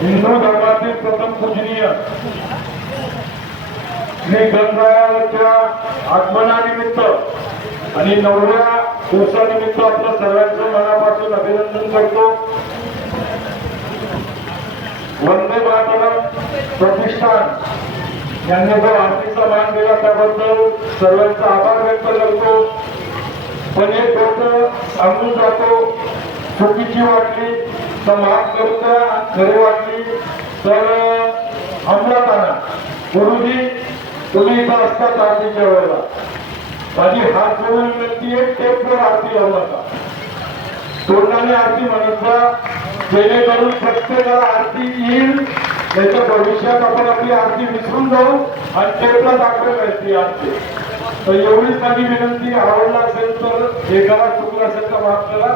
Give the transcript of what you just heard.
हिंदू धर्मातील प्रथम पूजनीय. श्री गणरायाच्या आगमनानिमित्त आणि नवऱ्या दिवसानिमित्त आपलं सर्वांचं मनापासून अभिनंदन करतो. वंदे मातरम प्रतिष्ठान यांनी जो आरतीचा मान दिला त्याबद्दल सर्वांचा आभार व्यक्त करतो. पण एक गोष्ट सांगून जातो चुकीची वाटली. तर माफ करू वाटली तर अंमलात गुरुजी तुम्ही इथं असतात आरतीच्या वेळेला. माझी हात जोडून विनंती आहे टेपवर आरती लावू नका. तोंडाने आरती म्हणत जेणेकरून प्रत्येकाला आरती येईल त्याच्या भविष्यात आपण आपली आरती विसरून जाऊ आणि टेपला दाखल करायची आरती. तर एवढीच माझी विनंती आवडला असेल तर एखादा चुकला असेल तर माफ करा.